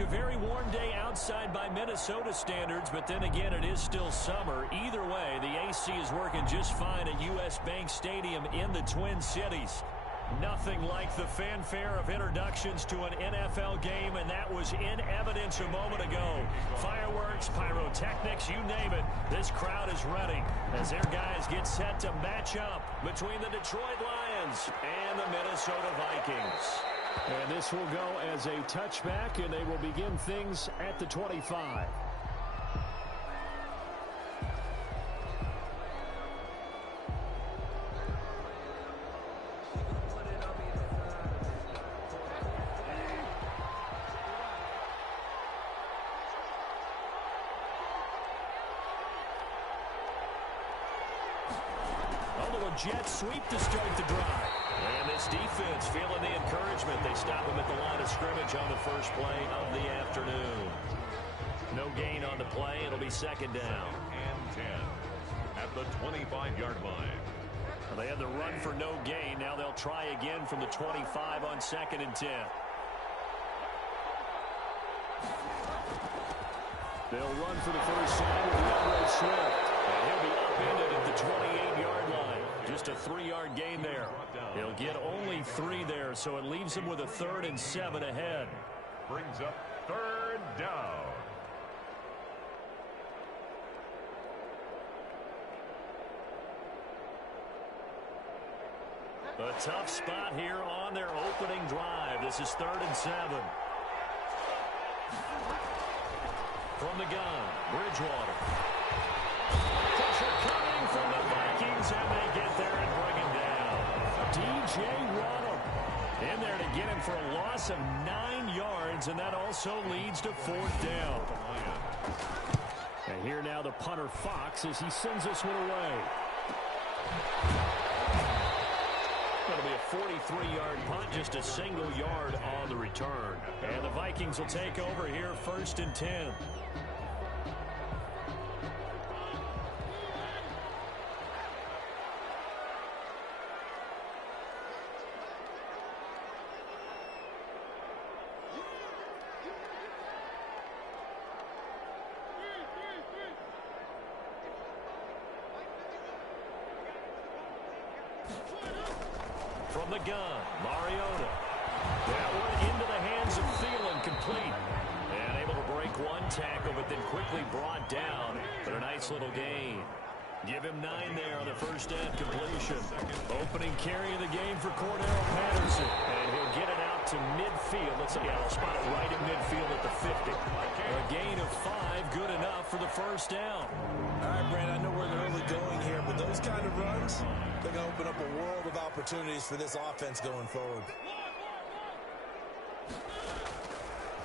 A very warm day outside by Minnesota standards, but then again, it is still summer. Either way, the AC is working just fine at U.S. Bank Stadium in the Twin Cities. Nothing like the fanfare of introductions to an NFL game, and that was in evidence a moment ago. Fireworks, pyrotechnics, you name it. This crowd is ready as their guys get set to match up between the Detroit Lions and the Minnesota Vikings. And this will go as a touchback, and they will begin things at the 25. Jet sweep to start the drive. And this defense feeling the encouragement. They stop him at the line of scrimmage on the first play of the afternoon. No gain on the play. It'll be second down. And 10 at the 25-yard line. Well, they had the run for no gain. Now they'll try again from the 25 on 2nd and 10. They'll run for the first time with the outright Swift. And he'll be upended at the 28-yard line. Just a 3-yard gain there. He'll get only 3 there, so it leaves him with a 3rd and 7 ahead. Brings up 3rd down. A tough spot here on their opening drive. This is 3rd and 7. From the gun, Bridgewater. Pressure coming from the Vikings, and they get there and bring him down. D.J. Waddle in there to get him for a loss of 9 yards, and that also leads to 4th down. And here now the punter Fox as he sends this one away. That'll be a 43-yard punt, just a single yard on the return. And the Vikings will take over here 1st and 10. From the gun, Mariota. That one into the hands of Thielen, complete. And able to break one tackle, but then quickly brought down. But a nice little gain. Give him 9 there on the first down completion. Opening carry of the game for Cordero Patterson. And he'll get it out to midfield. Let's see, I'll spot it right in midfield at the 50. A gain of 5, good enough for the first down. All right, Brandon, I know we're early going here, but those kind of runs, they're going to open up a world of opportunities for this offense going forward.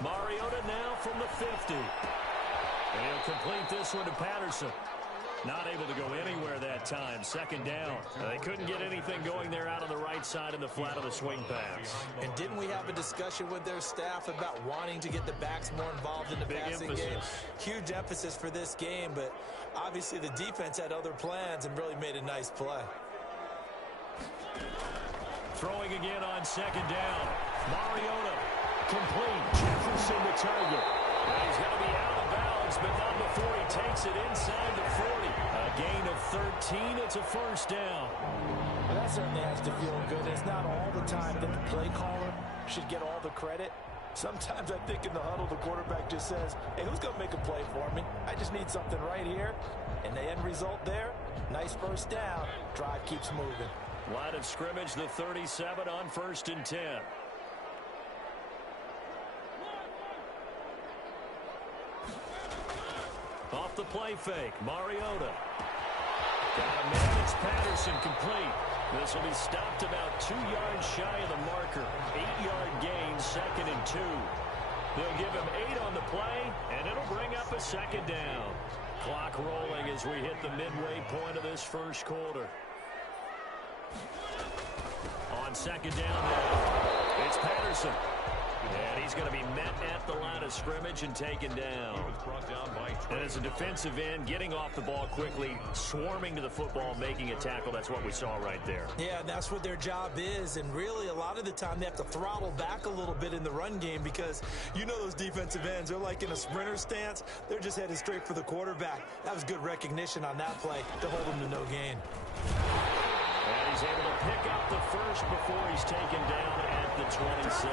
Mariota now from the 50. And he'll complete this one to Patterson. Not able to go anywhere that time. 2nd down. They couldn't get anything going there out on the right side in the flat of the swing pass. And didn't we have a discussion with their staff about wanting to get the backs more involved in the passing game? Huge emphasis for this game, but obviously the defense had other plans and really made a nice play. Throwing again on 2nd down. Mariota complete. Jefferson the target. And he's going to be out of bounds, but not before he takes it inside the 40. A gain of 13. It's a first down. Well, that certainly has to feel good. It's not all the time that the play caller should get all the credit. Sometimes I think in the huddle, the quarterback just says, hey, who's going to make a play for me? I just need something right here. And the end result there, nice first down. Drive keeps moving. Line of scrimmage, the 37 on 1st and 10. Off the play fake, Mariota. Got a man, it's Patterson complete. This will be stopped about 2 yards shy of the marker. 8-yard gain, 2nd and 2. They'll give him 8 on the play, and it'll bring up a 2nd down. Clock rolling as we hit the midway point of this first quarter. On 2nd down now, it's Patterson. And he he's going to be met at the line of scrimmage and taken down. And as a defensive end, getting off the ball quickly, swarming to the football, making a tackle, that's what we saw right there. Yeah, that's what their job is, and really a lot of the time they have to throttle back a little bit in the run game because you know those defensive ends, they're like in a sprinter stance. They're just headed straight for the quarterback. That was good recognition on that play to hold him to no gain. And he's able to pick up the first before he's taken down at the 27.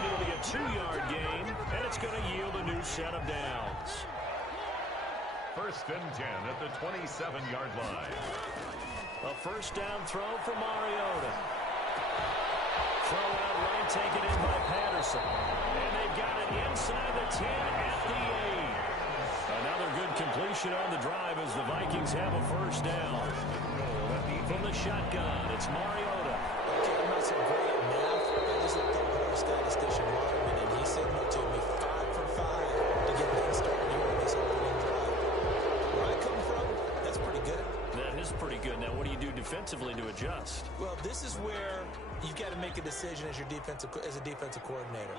It'll be a 2-yard gain, and it's going to yield a new set of downs. 1st and 10 at the 27-yard line. A first down throw for Mariota. Throw out right, taken in by Patterson. And they've got it inside the 10 at the 8. Another good completion on the drive as the Vikings have a first down. From the shotgun, it's Mariota. Okay, I'm not so great at math. I just looked over our statistician, Marvin, and he signaled to me 5 for 5 to get things started here in this opening drive. Where I come from, that's pretty good. That is pretty good. Now, what do you do defensively to adjust? Well, this is where you've got to make a decision as a defensive coordinator.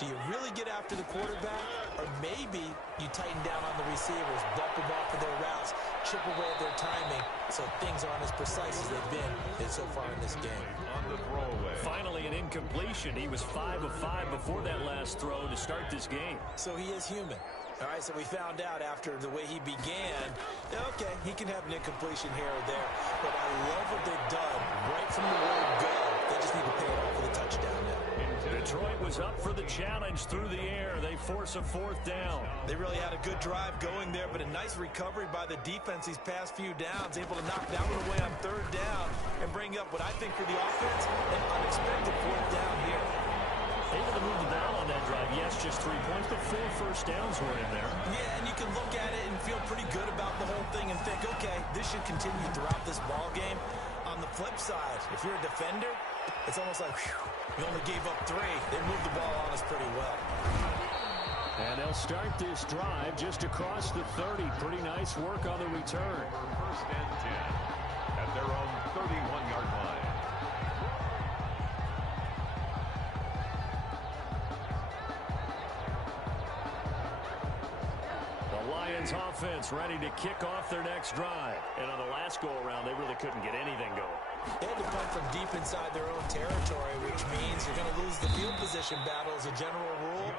Do you really get after the quarterback, or maybe you tighten down on the receivers, bump them off of their routes, chip away at their timing, so things aren't as precise as they've been so far in this game. Finally, an incompletion. He was 5 of 5 before that last throw to start this game. So he is human. All right, so we found out after the way he began, okay, he can have an incompletion here or there, but I love what they've done right from the word go. They just need to pay it off with a touchdown now. Detroit was up for the challenge through the air. They force a 4th down. They really had a good drive going there, but a nice recovery by the defense these past few downs, able to knock that one away on 3rd down and bring up what I think for the offense, an unexpected 4th down here. Able to move the ball on that drive. Yes, just 3 points, but 4 first downs were in there. Yeah, and you can look at it and feel pretty good about the whole thing and think, okay, this should continue throughout this ball game. On the flip side, if you're a defender, it's almost like, whew, you only gave up 3. They moved the ball on us pretty well. And they'll start this drive just across the 30. Pretty nice work on the return. 1st and 10 at their own 31-yard line. Lions offense ready to kick off their next drive. And on the last go-around, they really couldn't get anything going. They had to punt from deep inside their own territory, which means you're going to lose the field position battle as a general rule.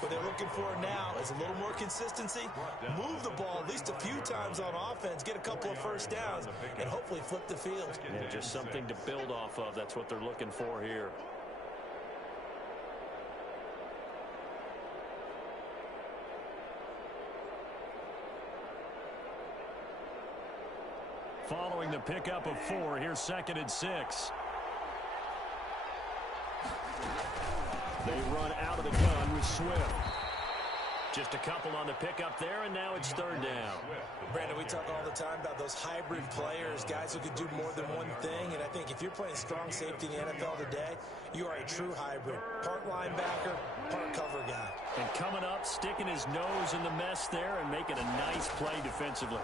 What they're looking for now is a little more consistency, move the ball at least a few times on offense, get a couple of first downs, and hopefully flip the field. Yeah, just something to build off of. That's what they're looking for here. Following the pickup of 4, here's 2nd and 6. They run out of the gun with Swift. Just a couple on the pickup there, and now it's 3rd down. Brandon, we talk all the time about those hybrid players, guys who can do more than one thing, and I think if you're playing strong safety in the NFL today, you are a true hybrid. Part linebacker, part cover guy. And coming up, sticking his nose in the mess there and making a nice play defensively.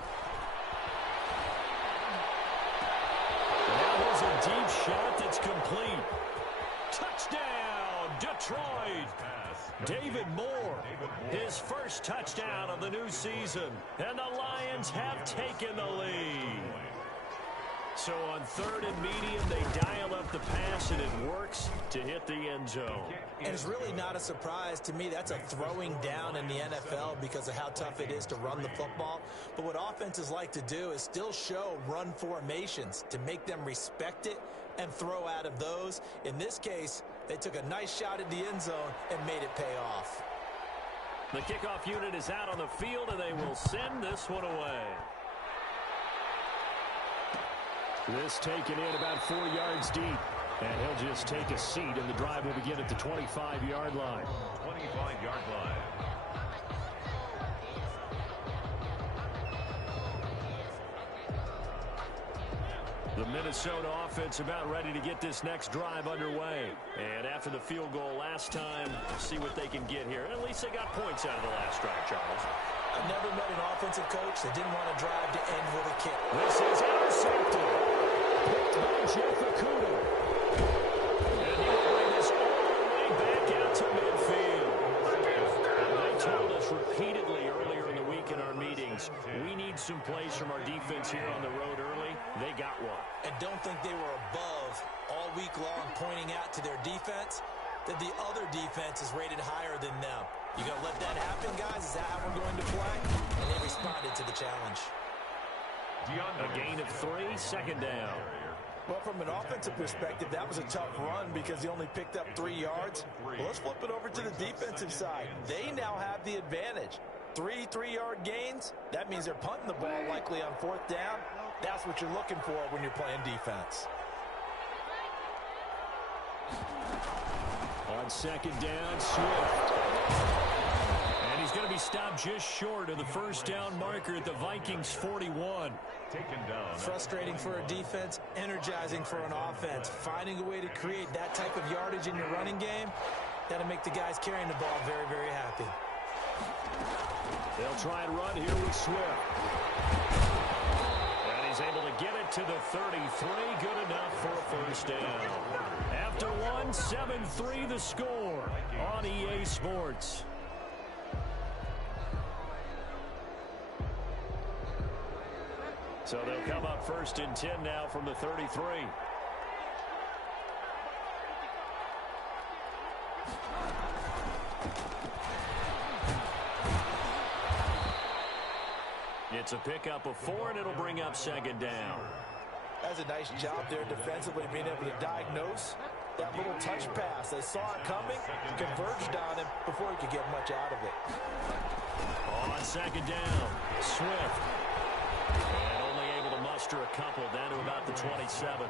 That was a deep shot that's complete. Touchdown, Detroit. David Moore, his first touchdown of the new season. And the Lions have taken the lead. So on 3rd and medium, they dial up the pass, and it works to hit the end zone. And it's really not a surprise to me. That's a throwing down in the NFL because of how tough it is to run the football. But what offenses like to do is still show run formations to make them respect it and throw out of those. In this case, they took a nice shot at the end zone and made it pay off. The kickoff unit is out on the field, and they will send this one away. This taken in about 4 yards deep. And he'll just take a seat, and the drive will begin at the 25-yard line. 25-yard line. The Minnesota offense about ready to get this next drive underway. And after the field goal last time, we'll see what they can get here. And at least they got points out of the last drive, Charles. I've never met an offensive coach that didn't want to drive to end with a kick. This is intercepted. Picked by Jeff Okuda. And he will bring this all the way back out to repeatedly earlier in the week in our meetings. We need some plays from our defense here on the road early. They got one. And don't think they were above all week long pointing out to their defense that the other defense is rated higher than them. You going to let that happen, guys? Is that how we're going to play? And they responded to the challenge. A gain of 3, second down. Well, from an offensive perspective, that was a tough run because he only picked up 3 yards. Well, let's flip it over to the defensive side. They now have the advantage. 3 3-yard gains, that means they're punting the ball likely on 4th down. That's what you're looking for when you're playing defense. On second down, Swift. And he's going to be stopped just short of the first down marker at the Vikings 41. Taken down. Frustrating for a defense, energizing for an offense. Finding a way to create that type of yardage in your running game, that'll make the guys carrying the ball very, very happy. They'll try and run here with Swift. And he's able to get it to the 33. Good enough for a first down. After one, 7-3 the score on EA Sports. So they'll come up first and 10 now from the 33. It's a pickup of 4, and it'll bring up second down. That's a nice job there defensively, being able to diagnose that little touch pass. They saw it coming, converged on him before he could get much out of it. On second down, Swift. And only able to muster a couple down to about the 27.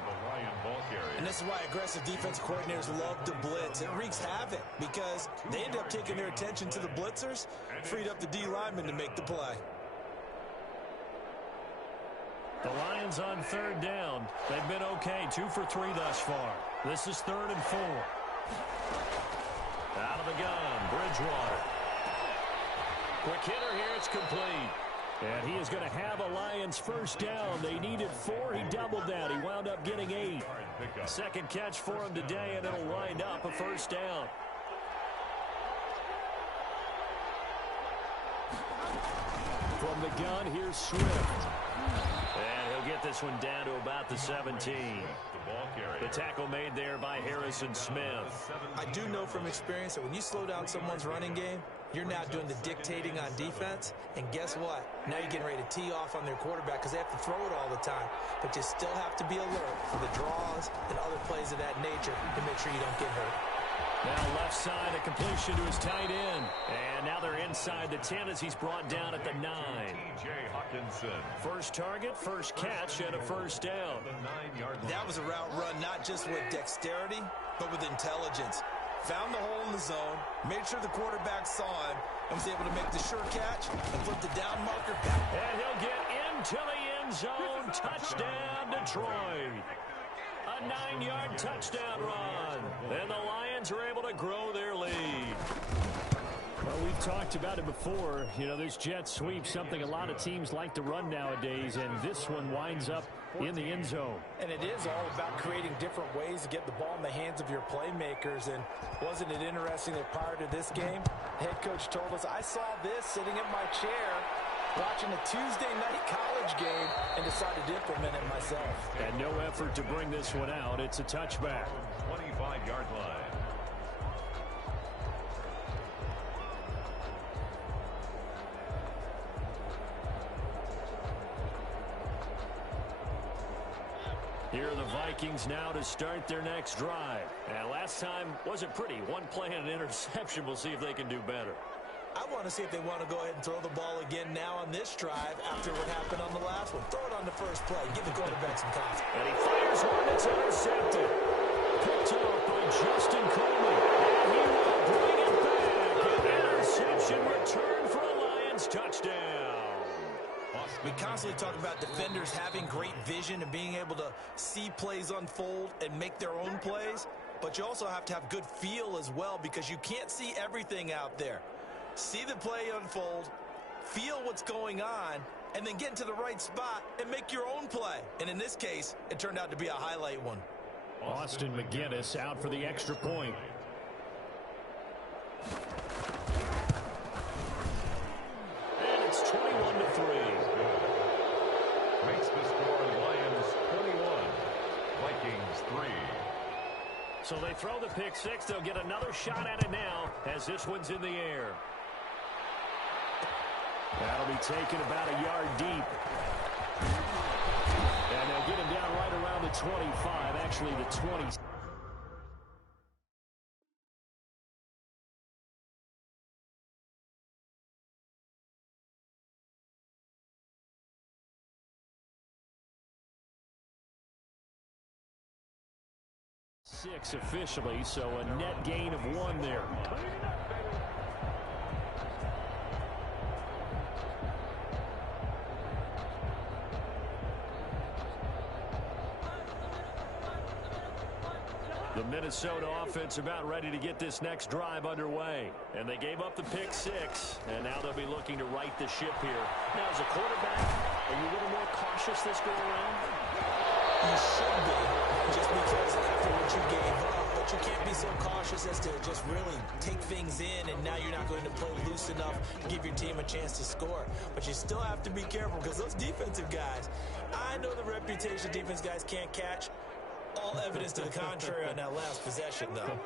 And this is why aggressive defense coordinators love to blitz. It wreaks havoc because they end up taking their attention to the blitzers, freed up the D linemen to make the play. The Lions on third down. They've been okay, 2 for 3 thus far. This is 3rd and 4. Out of the gun, Bridgewater. Quick hitter here, it's complete. And he is going to have a Lions first down. They needed 4, he doubled that. He wound up getting 8. Second catch for him today, and it'll wind up a first down. From the gun, here's Swift. And he'll get this one down to about the 17. The tackle made there by Harrison Smith. I do know from experience that when you slow down someone's running game, you're now doing the dictating on defense. And guess what? Now you're getting ready to tee off on their quarterback because they have to throw it all the time. But you still have to be alert for the draws and other plays of that nature to make sure you don't get hurt. Now left side, a completion to his tight end. And now they're inside the 10 as he's brought down at the 9. T.J. Hawkinson. First target, first catch, and a first down. That was a route run not just with dexterity, but with intelligence. Found the hole in the zone, made sure the quarterback saw him, and was able to make the sure catch and flip the down marker back. And he'll get into the end zone. Touchdown, Detroit. A 9-yard touchdown run. And the Lions are able to grow their lead. Well, we've talked about it before. You know, this jet sweep, something a lot of teams like to run nowadays, and this one winds up in the end zone. And it is all about creating different ways to get the ball in the hands of your playmakers. And wasn't it interesting that prior to this game, the head coach told us, I saw this sitting in my chair watching a Tuesday night college game and decided to implement it myself. And no effort to bring this one out. It's a touchback. 25-yard line. Here are the Vikings now to start their next drive. And last time wasn't pretty. One play and an interception. We'll see if they can do better. I want to see if they want to go ahead and throw the ball again now on this drive after what happened on the last one. Throw it on the first play. Give the quarterback some confidence. And he fires one that's intercepted. Picked off by Justin Coleman. And he will bring it back. An interception return for a Lions touchdown. We constantly talk about defenders having great vision and being able to see plays unfold and make their own plays. But you also have to have good feel as well because you can't see everything out there. See the play unfold, feel what's going on, and then get into the right spot and make your own play. And in this case, it turned out to be a highlight one. Austin McGinnis out for the extra point. So they throw the pick six. They'll get another shot at it now as this one's in the air. That'll be taken about a yard deep. And they'll get him down right around the 25, actually the 20. Six officially, so a net gain of 1 there. The Minnesota offense about ready to get this next drive underway. And they gave up the pick six, and now they'll be looking to right the ship here. Now, as a quarterback, are you a little more cautious this go around? You should be, just because after what you gave up, but you can't be so cautious as to just really take things in, and now you're not going to play loose enough to give your team a chance to score. But you still have to be careful because those defensive guys, I know the reputation defense guys can't catch. All evidence to the contrary on that last possession, though.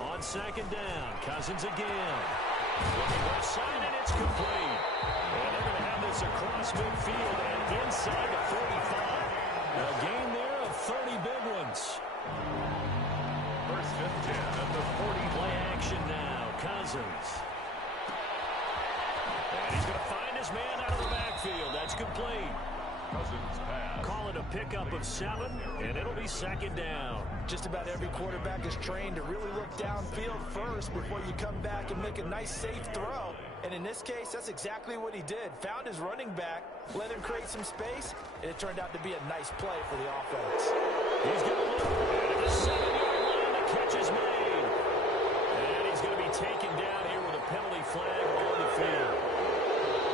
On second down, Cousins again. Looking left side, and it's complete. And they're going to have this across midfield and inside the 45. A gain there of 30 big ones. First and 10 at the 40. Play action now, Cousins. And he's going to find his man out of the backfield. That's complete. Cousins pass. Call it a pickup of 7, and it'll be second down. Just about every quarterback is trained to really look downfield first before you come back and make a nice, safe throw. And in this case, that's exactly what he did. Found his running back, let him create some space, and it turned out to be a nice play for the offense. He's going to look at the 7-yard line. The catch is made. And he's going to be taken down here with a penalty flag on the field.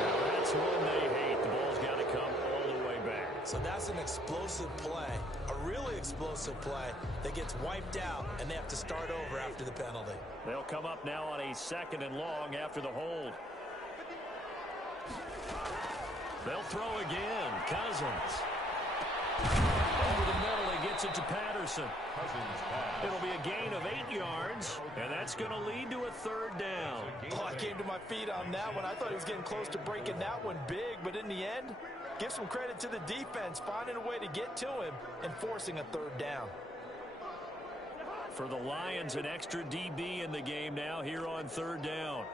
Now, that's one they hate. The ball's got to come all the way back. So that's an explosive play, a really explosive play that gets wiped out, and they have to start over after the penalty. They'll come up now on a 2nd and long after the hold. They'll throw again. Cousins. Over the middle, he gets it to Patterson. Cousins pass. It'll be a gain of 8 yards, and that's going to lead to a 3rd down. Oh, I came to my feet on that one. I thought he was getting close to breaking that one big, but in the end, give some credit to the defense, finding a way to get to him and forcing a 3rd down. For the Lions, an extra DB in the game now here on 3rd down.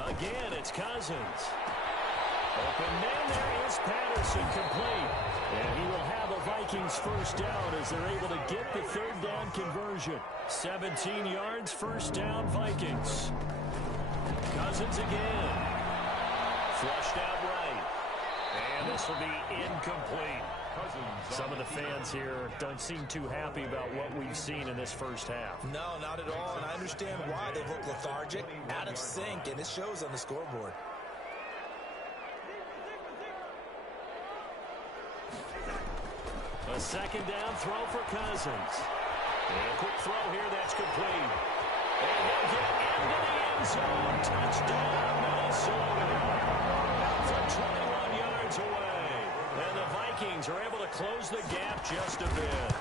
Again, it's Cousins. Open man, there is Patterson, complete. And he will have a Vikings 1st down as they're able to get the 3rd down conversion. 17 yards, 1st down, Vikings. Cousins again. Flushed out right. And this will be incomplete. Some of the fans here don't seem too happy about what we've seen in this 1st half. No, not at all, and I understand why. They look lethargic, out of sync, and it shows on the scoreboard. A 2nd down throw for Cousins. And a quick throw here, that's complete. And he'll get into the end zone. Touchdown, Minnesota. From 21 yards away. And the Vikings are able to close the gap just a bit.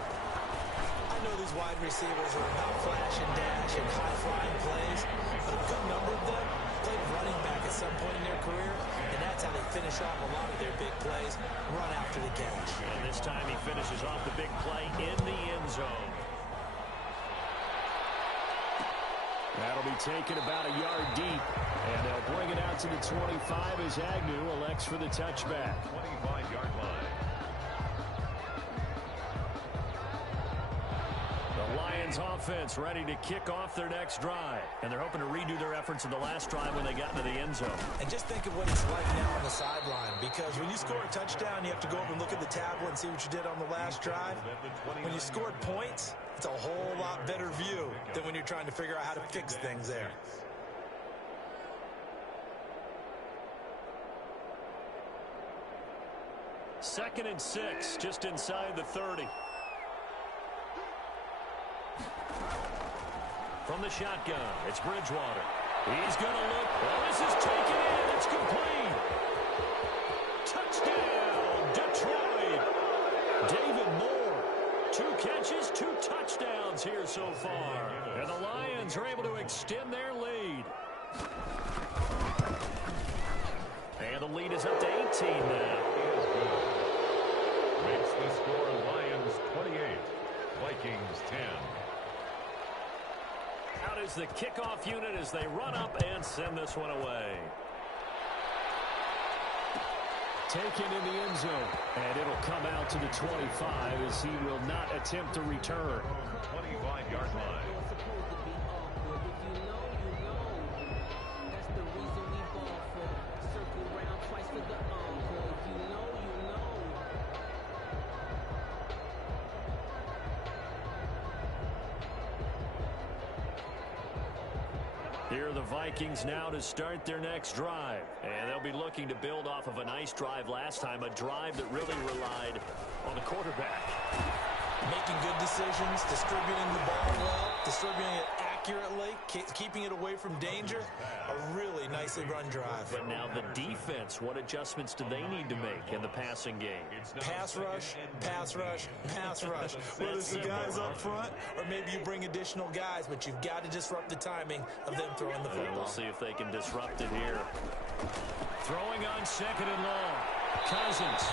I know these wide receivers are about flash and dash and high-flying plays, but a good number of them played running back at some point in their career, and that's how they finish off a lot of their big plays, run after the catch. And this time he finishes off the big play in the end zone. That'll be taken about a yard deep, and they'll bring it out to the 25 as Agnew elects for the touchback. 25-yard line. The Lions offense ready to kick off their next drive, and they're hoping to redo their efforts in the last drive when they got into the end zone. And just think of what it's like now on the sideline, because when you score a touchdown, you have to go over and look at the tablet and see what you did on the last drive. When you scored points, it's a whole lot better view than when you're trying to figure out how to fix things there. Second and 6, just inside the 30. From the shotgun, it's Bridgewater. He's going to look. Oh, this is taken in. It's complete. Touchdown, Detroit. 2 catches, 2 touchdowns here so far. And the Lions are able to extend their lead. And the lead is up to 18 now. Makes the score Lions 28, Vikings 10. Out is the kickoff unit as they run up and send this one away. Taken in the end zone. And it'll come out to the 25 as he will not attempt to return. 25-yard line. Here are the Vikings now to start their next drive. And they'll be looking to build off of a nice drive last time, a drive that really relied on the quarterback. Making good decisions, distributing the ball well, distributing it accurately, keeping it away from danger. A really nicely run drive. But now the defense, what adjustments do they need to make in the passing game? Pass rush, pass rush, pass rush. Whether it's the guys up front or maybe you bring additional guys, but you've got to disrupt the timing of them throwing the football. And we'll see if they can disrupt it here. Throwing on 2nd and long. Cousins.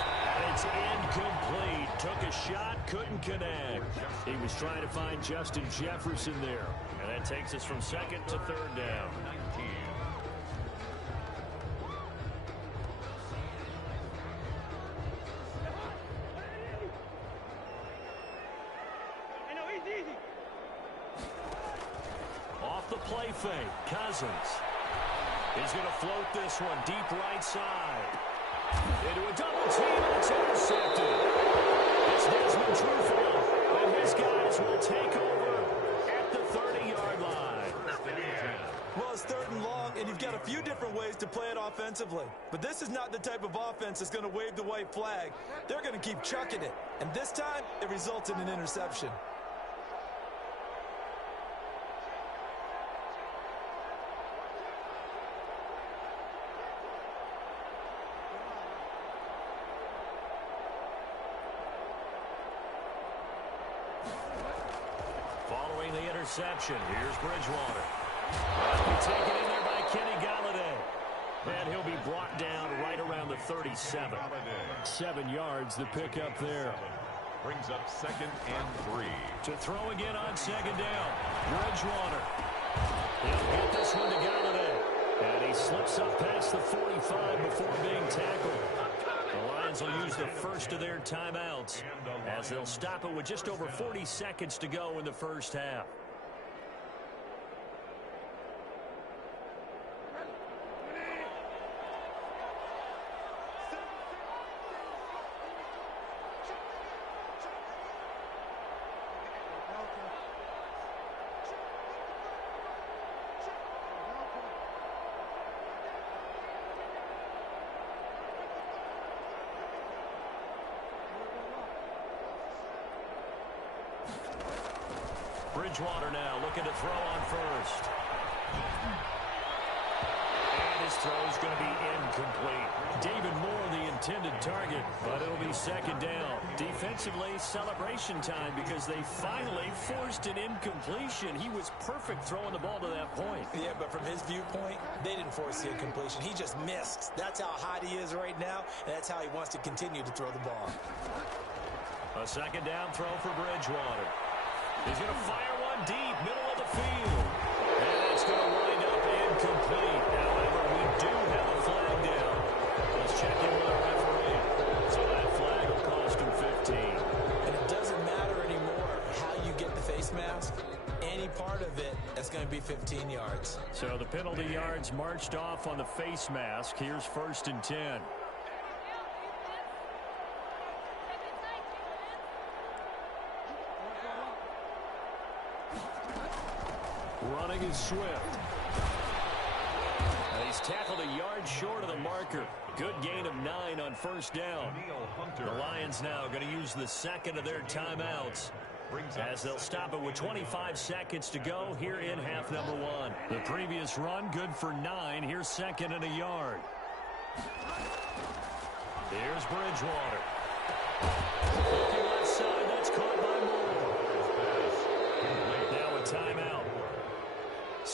It's incomplete. Took a shot, couldn't connect. He was trying to find Justin Jefferson there. And that takes us from 2nd to 3rd down. 19. Off the play fake. Cousins. He's going to float this one deep right side. Into a double team, and it's intercepted. It's Desmond Trufant, and his guys will take over at the 30-yard line. Well, it's 3rd and long, and you've got a few different ways to play it offensively. But this is not the type of offense that's going to wave the white flag. They're going to keep chucking it. And this time, it results in an interception. Following the interception, here's Bridgewater. That'll be taken in there by Kenny Galladay. And he'll be brought down right around the 37. 7 yards, the pickup there. Brings up 2nd and 3. To throw again on 2nd down. Bridgewater. He'll get this one to Galladay. And he slips up past the 45 before being tackled. The Lions will use the first of their timeouts as they'll stop it with just over 40 seconds to go in the first half. Bridgewater now looking to throw on first. And his throw is going to be incomplete. David Moore, the intended target, but it'll be 2nd down. Defensively, celebration time because they finally forced an incompletion. He was perfect throwing the ball to that point. Yeah, but from his viewpoint, they didn't force the incompletion. He just missed. That's how hot he is right now, and that's how he wants to continue to throw the ball. A 2nd down throw for Bridgewater. He's going to fire one deep, middle of the field. And it's going to wind up incomplete. However, we do have a flag down. Let's check in with our referee. So that flag will cost him 15. And it doesn't matter anymore how you get the face mask. Any part of it, that's going to be 15 yards. So the penalty yards marched off on the face mask. Here's 1st and 10. Running is Swift. And he's tackled a yard short of the marker. Good gain of 9 on 1st down. The Lions now going to use the 2nd of their timeouts as they'll stop it with 25 seconds to go here in half number 1. The previous run good for 9. Here's 2nd and a yard. Here's Bridgewater. Looking left side, that's caught by Moore.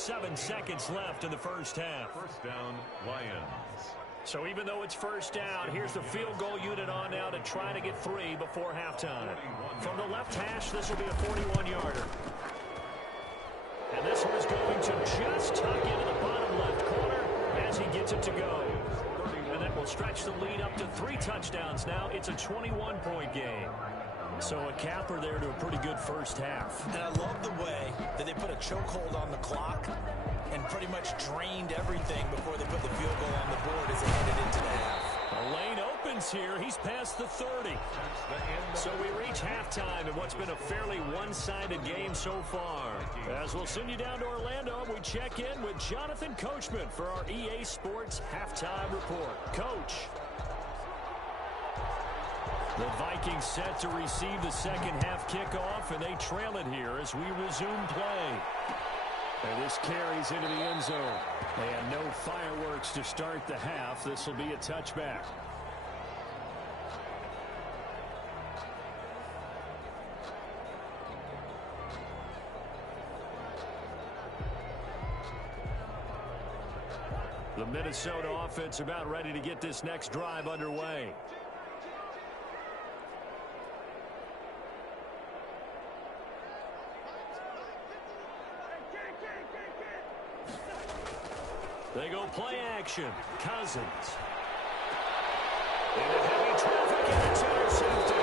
7 seconds left in the first half. First down, Lions. So even though it's first down, here's the field goal unit on now to try to get 3 before halftime. From the left hash, this will be a 41-yarder. And this one's going to just tuck into the bottom left corner as he gets it to go. And that will stretch the lead up to 3 touchdowns now. It's a 21-point game. So a capper there to a pretty good first half. And I love the way that they put a chokehold on the clock and pretty much drained everything before they put the field goal on the board as they headed into the half. A lane opens here. He's past the 30. So we reach halftime in what's been a fairly one-sided game so far. As we'll send you down to Orlando, we check in with Jonathan Coachman for our EA Sports Halftime Report. Coach. The Vikings set to receive the second half kickoff, and they trail it here as we resume play. And this carries into the end zone. And no fireworks to start the half. This will be a touchback. The Minnesota offense about ready to get this next drive underway. They go play action. Cousins. Into heavy traffic, and it's intercepted.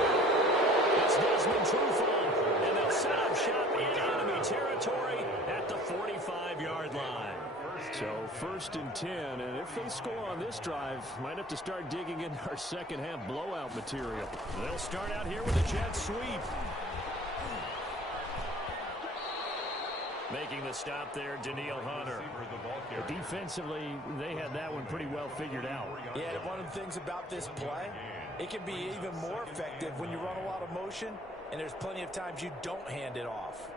It's Desmond Trufant, and they'll set up shop in enemy territory at the 45-yard line. So 1st and 10, and if they score on this drive, might have to start digging in our second half blowout material. They'll start out here with a jet sweep. Making the stop there, Daniil Hunter. Defensively, they had that one pretty well figured out. Yeah, one of the things about this play, it can be even more effective when you run a lot of motion, and there's plenty of times you don't hand it off.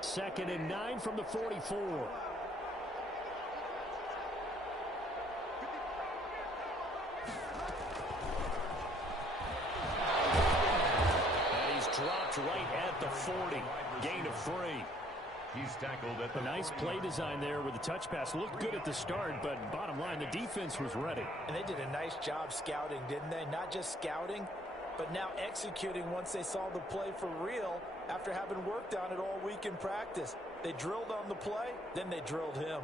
Second and 9 from the 44. Dropped right at the 40. Gain of 3. He's tackled at the A nice play design there with the touch pass. Looked good at the start, but bottom line, the defense was ready. And they did a nice job scouting, didn't they? Not just scouting, but now executing once they saw the play for real after having worked on it all week in practice. They drilled on the play, then they drilled him.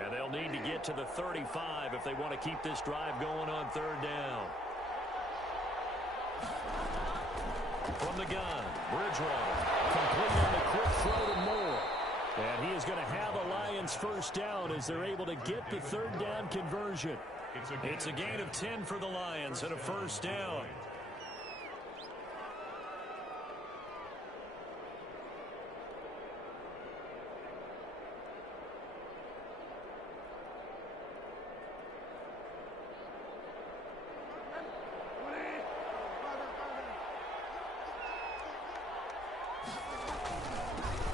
And they'll need to get to the 35 if they want to keep this drive going on 3rd down. From the gun, Bridgewater. Complete on the quick throw to Moore. And he is going to have a Lions first down as they're able to get the 3rd down conversion. It's a gain of 10 for the Lions and a first down.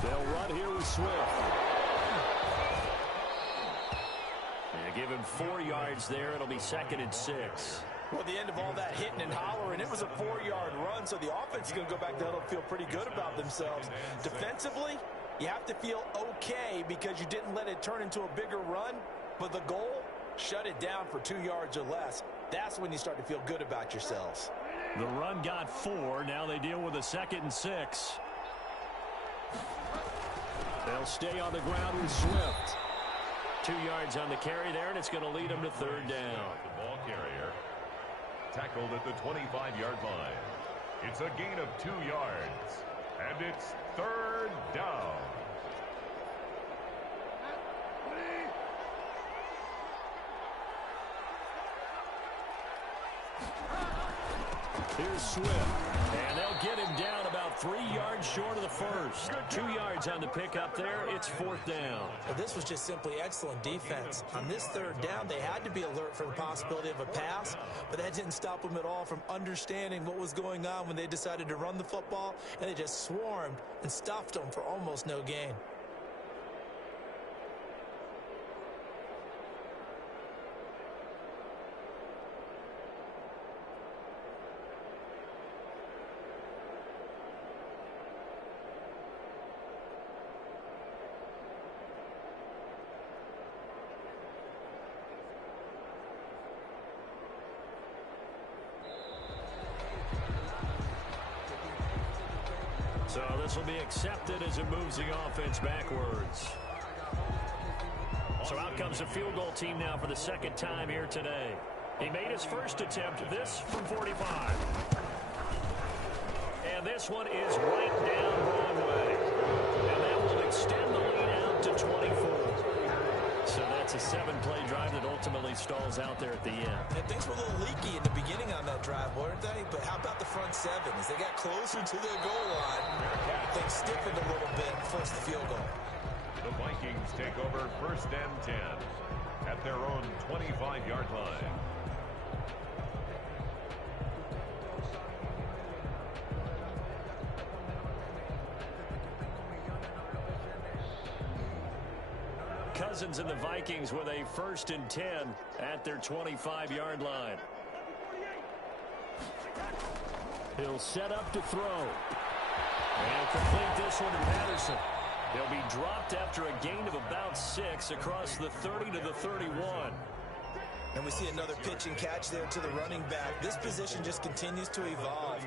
They'll run here with Swift. And give him 4 yards there. It'll be 2nd and 6. Well, at the end of all that hitting and hollering, it was a 4-yard run, so the offense is going to go back to huddle and feel pretty good about themselves. Defensively, you have to feel okay because you didn't let it turn into a bigger run, but the goal, shut it down for 2 yards or less. That's when you start to feel good about yourselves. The run got 4. Now they deal with a 2nd and 6. They'll stay on the ground with Swift. 2 yards on the carry there, and it's going to lead them to 3rd down. The ball carrier tackled at the 25-yard line. It's a gain of 2 yards, and it's 3rd down. Here's Swift. And they'll get him down about 3 yards short of the first. 2 yards on the pickup there. It's 4th down. Well, this was just simply excellent defense. On this 3rd down, they had to be alert for the possibility of a pass, but that didn't stop them at all from understanding what was going on when they decided to run the football, and they just swarmed and stuffed them for almost no gain. So this will be accepted as it moves the offense backwards. So out comes the field goal team now for the 2nd time here today. He made his first attempt, this from 45. And this one is right down Broadway. And that will extend the lead out to 24. So that's a 7-play drive that ultimately stalls out there at the end. And things were a little leaky in the beginning on that drive, weren't they? But how about the front 7? As they got closer to their goal line, things stiffened a little bit and forced the field goal. The Vikings take over 1st and 10 at their own 25-yard line. Cousins and the Vikings with a 1st and 10 at their 25-yard line. He'll set up to throw. And complete this one to Patterson. He'll be dropped after a gain of about 6 across the 30 to the 31. And we see another pitch and catch there to the running back. This position just continues to evolve.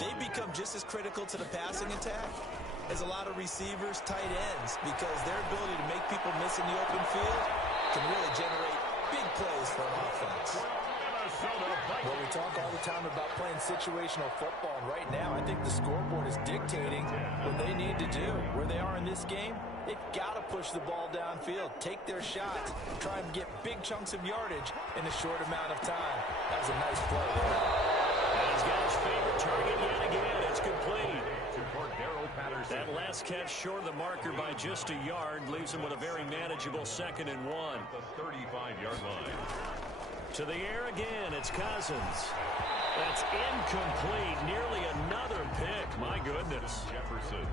They become just as critical to the passing attack as a lot of receivers, tight ends, because their ability to make people miss in the open field can really generate big plays for an offense. Well, we talk all the time about playing situational football, and right now I think the scoreboard is dictating what they need to do. Where they are in this game, they've got to push the ball downfield, take their shots, try and get big chunks of yardage in a short amount of time. That was a nice play there. And he's got his favorite target yet again. It's complete. That last catch short of the marker by just a yard leaves him with a very manageable 2nd and 1. The 35-yard line. To the air again, it's Cousins. That's incomplete. Nearly another pick. My goodness. Jefferson.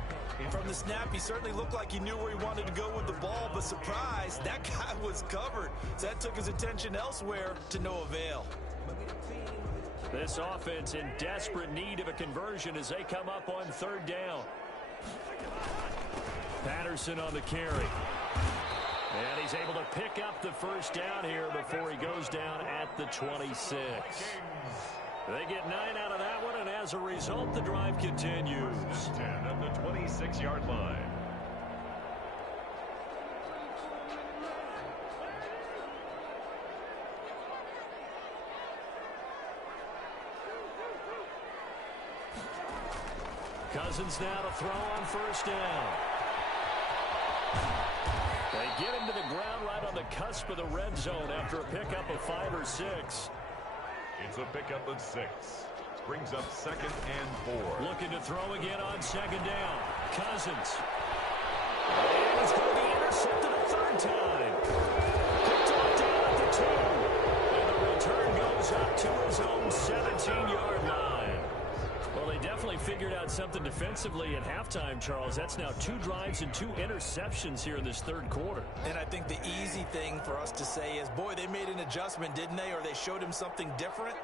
From the snap, he certainly looked like he knew where he wanted to go with the ball, but surprise, that guy was covered. So that took his attention elsewhere to no avail. This offense in desperate need of a conversion as they come up on 3rd down. Patterson on the carry. And he's able to pick up the 1st down here before he goes down at the 26. They get 9 out of that one, and as a result, the drive continues. 10 at the 26-yard line. Cousins now to throw on 1st down. They get him to the ground right on the cusp of the red zone after a pickup of 5 or 6. It's a pickup of 6. Brings up 2nd and 4. Looking to throw again on 2nd down. Cousins. And he's going to be intercepted a 3rd time. Picked off down at the 2. And the return goes up to his own 17-yard line. Well, they definitely figured out something defensively at halftime, Charles. That's now 2 drives and 2 interceptions here in this 3rd quarter. And I think the easy thing for us to say is, boy, they made an adjustment, didn't they? Or they showed him something different.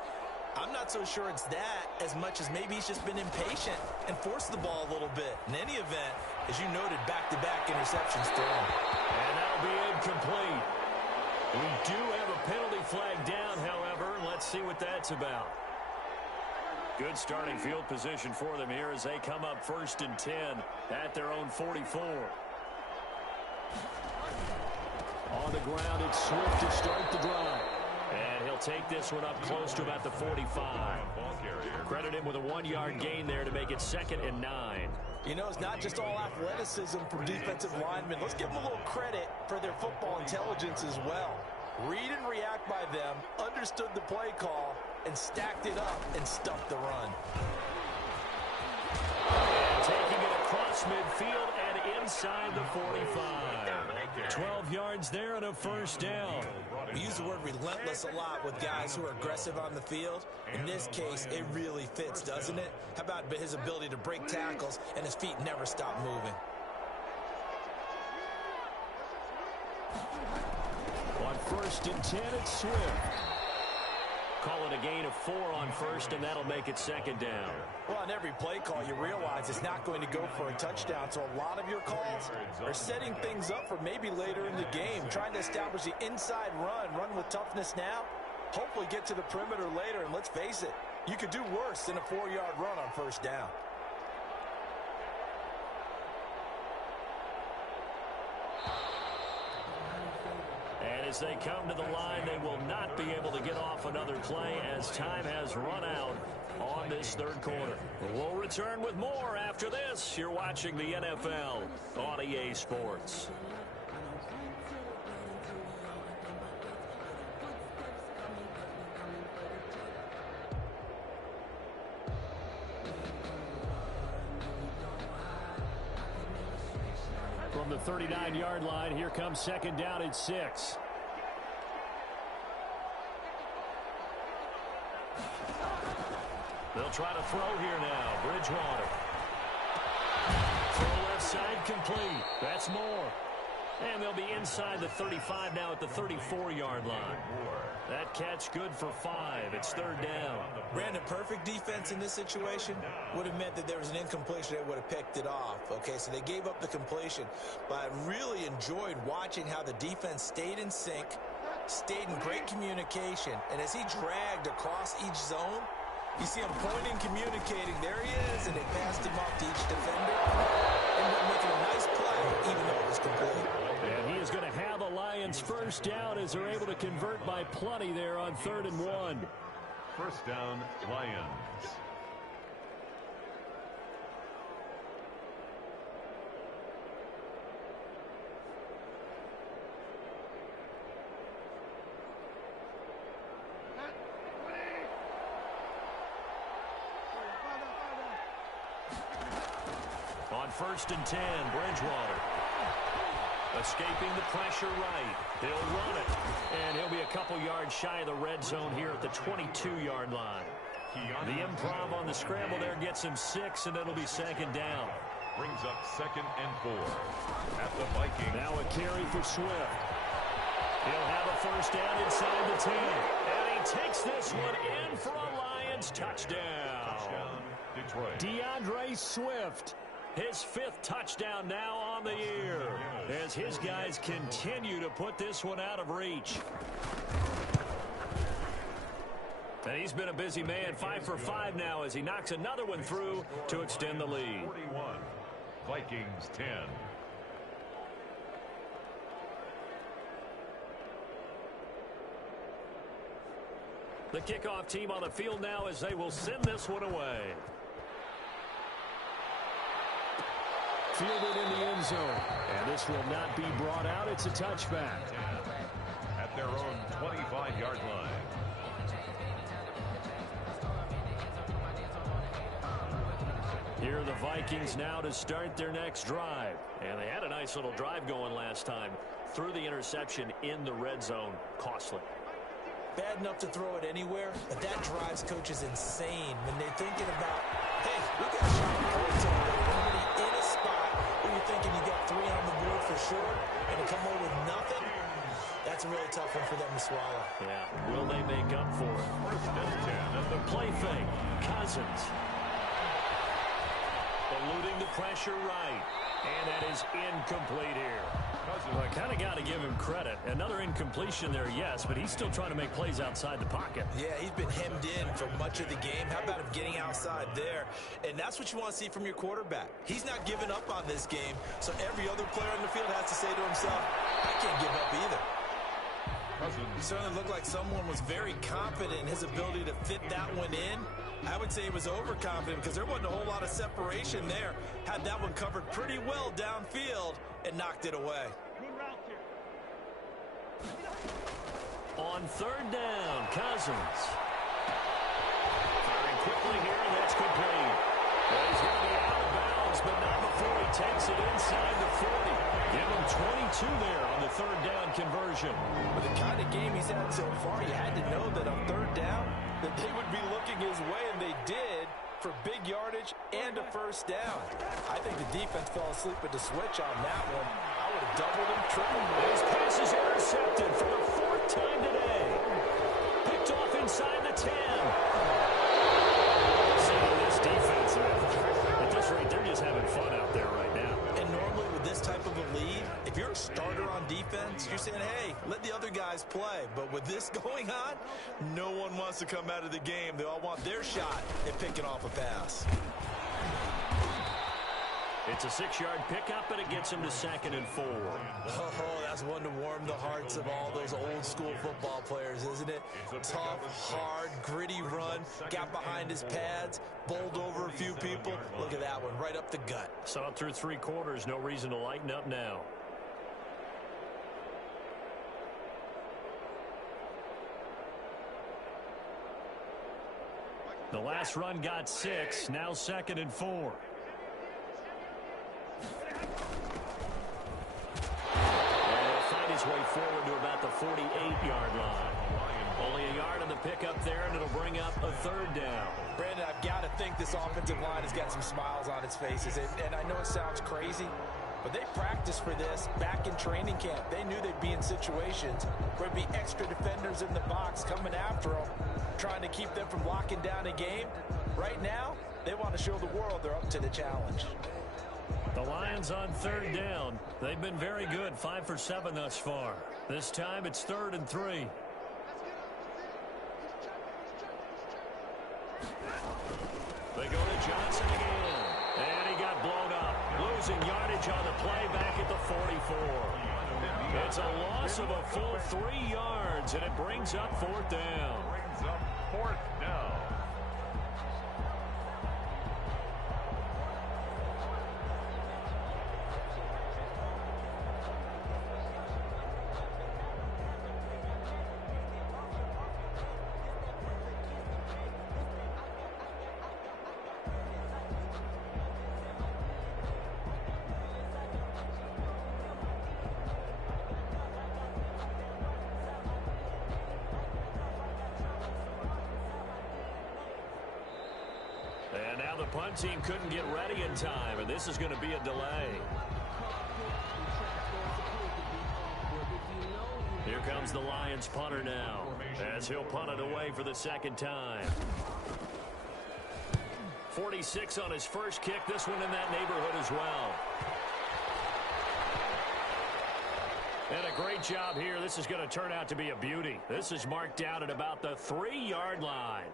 I'm not so sure it's that as much as maybe he's just been impatient and forced the ball a little bit. In any event, as you noted, back-to-back interceptions thrown. And that'll be incomplete. We do have a penalty flag down, however. Let's see what that's about. Good starting field position for them here as they come up 1st and 10 at their own 44. On the ground, it's Swift to start the drive. And he'll take this one up close to about the 45. Credit him with a 1-yard gain there to make it 2nd and 9. You know, it's not just all athleticism from defensive linemen. Let's give them a little credit for their football intelligence as well. Read and react by them, understood the play call, and stacked it up and stuffed the run. Taking it across midfield and inside the 45. 12 yards there and a first down. We use the word relentless a lot with guys who are aggressive on the field. In this case, it really fits, doesn't it? How about his ability to break tackles and his feet never stop moving? On 1st and 10, it's Swift. Call it a gain of 4 on first, and that'll make it 2nd down. Well, on every play call, you realize it's not going to go for a touchdown, so a lot of your calls are setting things up for maybe later in the game, trying to establish the inside run with toughness now, hopefully get to the perimeter later, and let's face it, you could do worse than a 4-yard run on 1st down. And as they come to the line, they will not be able to get off another play as time has run out on this 3rd quarter. We'll return with more after this. You're watching the NFL on EA Sports. From the 39-yard line, here comes 2nd down at 6. They'll try to throw here now. Bridgewater. Throw left side complete. That's more. And they'll be inside the 35 now at the 34-yard line. That catch good for 5. It's 3rd down. Brandon, perfect defense in this situation would have meant that there was an incompletion that would have picked it off. Okay, so they gave up the completion. But I really enjoyed watching how the defense stayed in sync, stayed in great communication. And as he dragged across each zone, you see him pointing, communicating. There he is, and they passed him off to each defender. And we're making a nice play, even though it was complete. And he is going to have a Lions 1st down as they're able to convert by plenty there on 3rd and 1. 1st down, Lions. On 1st and 10, Bridgewater. Escaping the pressure right. He'll run it. And he'll be a couple yards shy of the red zone here at the 22-yard line. The improv on the scramble there gets him 6, and it'll be 2nd down. Brings up 2nd and 4. At the Vikings. Now a carry for Swift. He'll have a 1st down inside the 10. And he takes this one in for a Lions touchdown. Detroit. DeAndre Swift. His 5th touchdown now on the year as his guys continue to put this one out of reach. And he's been a busy man, 5 for 5 now as he knocks another one through to extend the lead. 41, Vikings 10. The kickoff team on the field now as they will send this one away. Fielded in the end zone. And this will not be brought out. It's a touchback. At their own 25-yard line. Here are the Vikings now to start their next drive. And they had a nice little drive going last time. Threw the interception in the red zone. Costly. Bad enough to throw it anywhere, but that drives coaches insane when they're thinking about, hey, we got shot in points already. In a spot where you're thinking you got 3 on the board for sure, and to come away with nothing, that's a really tough one for them to swallow. Yeah, will they make up for it? 1st and 10. The play fake. Cousins. Eluding the pressure right. And that is incomplete here. Well, I kind of got to give him credit. Another incompletion there, yes, but he's still trying to make plays outside the pocket. Yeah, he's been hemmed in for much of the game. How about him getting outside there? And that's what you want to see from your quarterback. He's not giving up on this game, so every other player on the field has to say to himself, I can't give up either. He certainly looked like someone was very confident in his ability to fit that one in. I would say he was overconfident because there wasn't a whole lot of separation there. Had that one covered pretty well downfield and knocked it away. On 3rd down, Cousins. quickly here, and that's complete. Well, he's going to be out of bounds, but not before he takes it inside the 40. Give him 22 there on the third down conversion. With the kind of game he's had so far, you had to know that on third down that they would be looking his way, and they did, for big yardage and a first down. I think the defense fell asleep with the switch on that one. I would have doubled him, tripled him. His pass is intercepted for the fourth time today. Picked off inside the 10. See, this defense, at this rate, they're just having fun out there right now. And normally with this type of a lead, if you're a starter on defense, you're saying, hey, let the other guys play. But with this going on, no one wants to come out of the game. They all want their shot at picking off a pass. It's a 6-yard pickup, and it gets him to 2nd and 4. Oh, that's one to warm the hearts of all those old-school football players, isn't it? Tough, hard, gritty run, got behind his pads, bowled over a few people. Look at that one, right up the gut. Saw it through 3 quarters, no reason to lighten up now. The last run got 6, now 2nd and 4. His way forward to about the 48-yard line. Only a yard on the pickup there, and it'll bring up a third down. Brandon, I've got to think this offensive line has got some smiles on its faces. And I know it sounds crazy, but they practiced for this back in training camp. They knew they'd be in situations where there'd be extra defenders in the box coming after them, trying to keep them from locking down a game. Right now, they want to show the world they're up to the challenge. The Lions on third down. They've been very good, 5 for 7 thus far. This time it's 3rd and 3. They go to Johnson again. And he got blown up. Losing yardage on the play back at the 44. It's a loss of a full 3 yards, and it brings up 4th down. Brings up 4th down. And now the punt team couldn't get ready in time, and this is going to be a delay. Here comes the Lions punter now, as he'll punt it away for the 2nd time. 46 on his first kick, this one in that neighborhood as well. And a great job here. This is going to turn out to be a beauty. This is marked down at about the 3-yard line.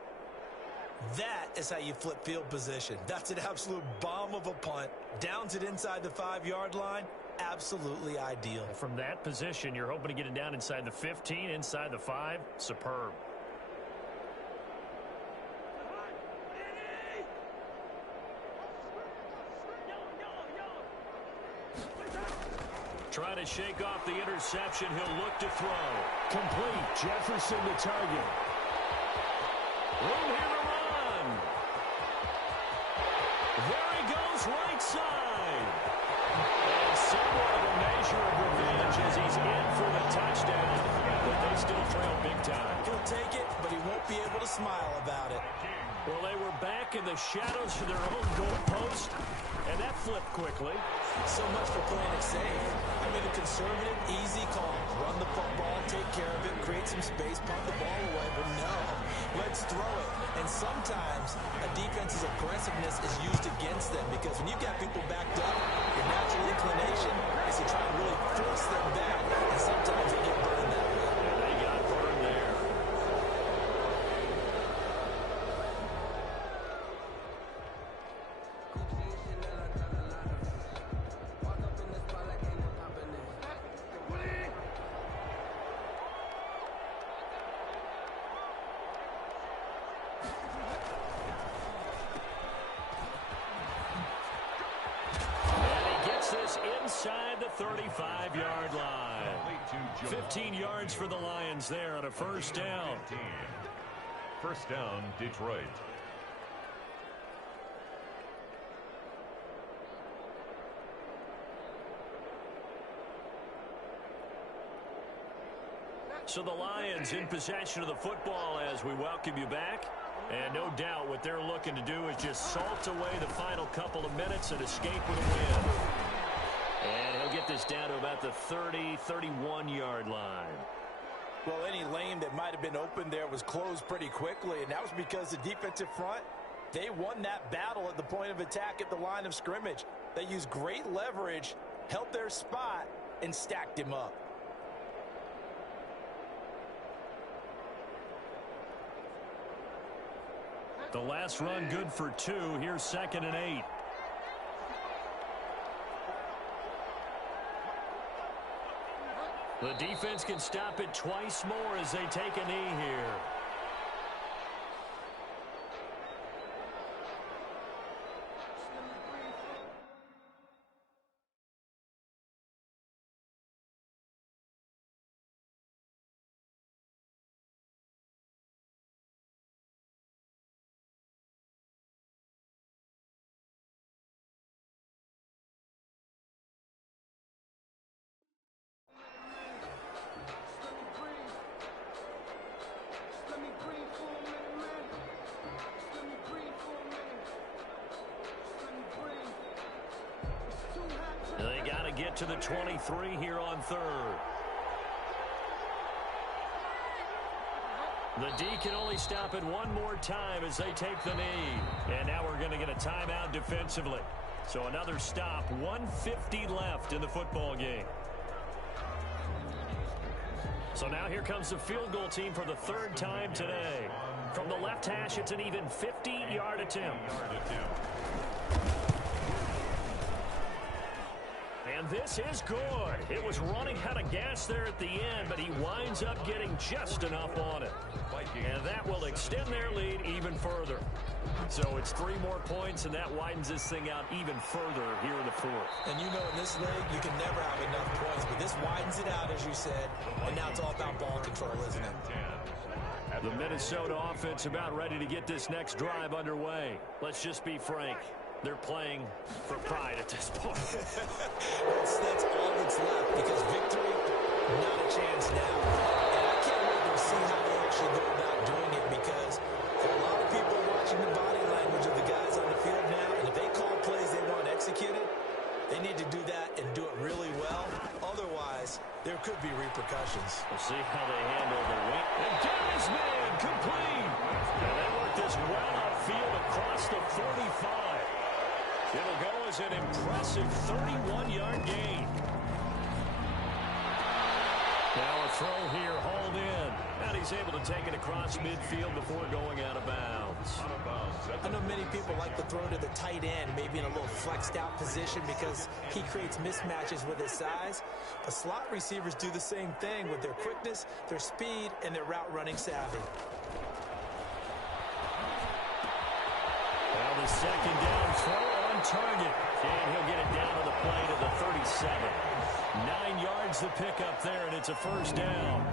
That is how you flip field position. That's an absolute bomb of a punt. Downs it inside the 5-yard line. Absolutely ideal. From that position, you're hoping to get it down inside the 15, inside the 5. Superb. Trying to shake off the interception. He'll look to throw. Complete. Jefferson to target. Room here to run. There he goes, right side. And somewhat of a measure of revenge as he's in for the touchdown. But they still trail big time. He'll take it, but he won't be able to smile about it. Well, they were back in the shadows of their own goalpost, and that flipped quickly. So much for playing it safe. I mean, a conservative, easy call. Run the football, take care of it, create some space, punt the ball away. But no, let's throw it. And sometimes a defense's aggressiveness is used against them because when you've got people backed up, your natural inclination is to try and really force them back. And sometimes they get burned that way. And they got burned there. Inside the 35-yard line. 15 yards for the Lions there on a first down. First down, Detroit. So the Lions in possession of the football as we welcome you back. And no doubt what they're looking to do is just salt away the final couple of minutes and escape with a win. And he'll get this down to about the 30, 31-yard line. Well, any lane that might have been open there was closed pretty quickly, and that was because the defensive front, they won that battle at the point of attack at the line of scrimmage. They used great leverage, held their spot, and stacked him up. The last run good for 2. Here's 2nd and 8. The defense can stop it twice more as they take a knee here. They got to get to the 23 here on 3rd. The D can only stop it one more time as they take the knee. And now we're going to get a timeout defensively. So another stop, 1:50 left in the football game. So now here comes the field goal team for the 3rd time today. From the left hash, it's an even 50-yard attempt. And this is good. It was running out of gas there at the end, but he winds up getting just enough on it. And that will extend their lead even further. So it's 3 more points, and that widens this thing out even further here in the 4th. And you know in this league, you can never have enough points, but this widens it out, as you said, and now it's all about ball control, isn't it? The Minnesota offense about ready to get this next drive underway. Let's just be frank. They're playing for pride at this point. that's all that's left, because victory, not a chance now. And I can't wait to see how they actually go about doing it, because there are a lot of people watching the body language of the guys on the field now, and if they call plays they want executed, they need to do that and do it really well. Otherwise, there could be repercussions. We'll see how they handle the win. And Gary's man complete. And they work this well upfield across the 45. It'll go as an impressive 31-yard gain. Now a throw here hauled in. And he's able to take it across midfield before going out of bounds. I know many people like to throw to the tight end, maybe in a little flexed out position because he creates mismatches with his size. But slot receivers do the same thing with their quickness, their speed, and their route running savvy. Well, the 2nd down throw on target. And he'll get it down to the play to the 37. 9 yards to pick up there, and it's a 1st down.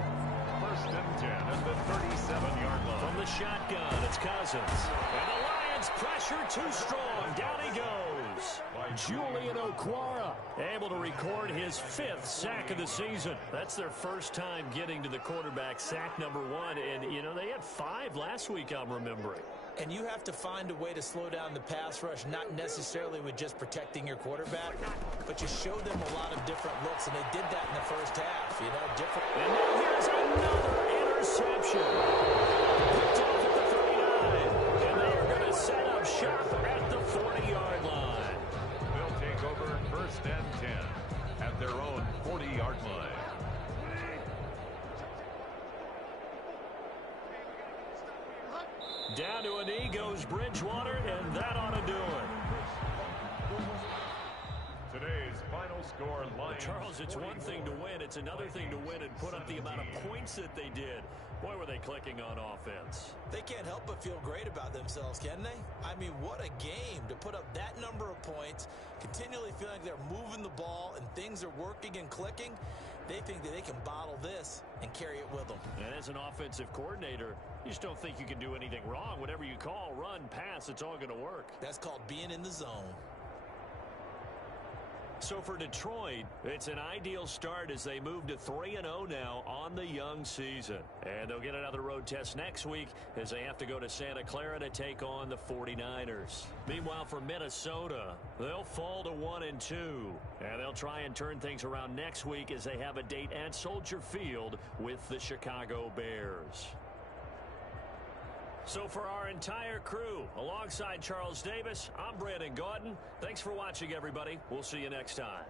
1st and 10 at the 37-yard line. From the shotgun, it's Cousins. And the Lions pressure too strong. Down he goes. Julian Okwara able to record his 5th sack of the season. That's their first time getting to the quarterback, sack number 1. And, you know, they had 5 last week, I'm remembering. And you have to find a way to slow down the pass rush, not necessarily with just protecting your quarterback, but you show them a lot of different looks, and they did that in the first half, you know, different. And now here's another interception. Picked off at the 39, and they are going to set up shop at the 40-yard line. They'll take over 1st and 10 at their own 40-yard line. Down to a knee goes Bridgewater, and that ought to do it. Today's final score, Lions. Charles, it's one thing to win. It's another thing to win and put up the amount of points that they did. Boy, were they clicking on offense. They can't help but feel great about themselves, can they? I mean, what a game to put up that number of points, continually feeling like they're moving the ball and things are working and clicking. They think that they can bottle this and carry it with them. And as an offensive coordinator, you just don't think you can do anything wrong. Whatever you call, run, pass, it's all going to work. That's called being in the zone. So for Detroit, it's an ideal start as they move to 3-0 now on the young season. And they'll get another road test next week as they have to go to Santa Clara to take on the 49ers. Meanwhile, for Minnesota, they'll fall to 1-2. And they'll try and turn things around next week as they have a date at Soldier Field with the Chicago Bears. So for our entire crew, alongside Charles Davis, I'm Brandon Gaudin. Thanks for watching, everybody. We'll see you next time.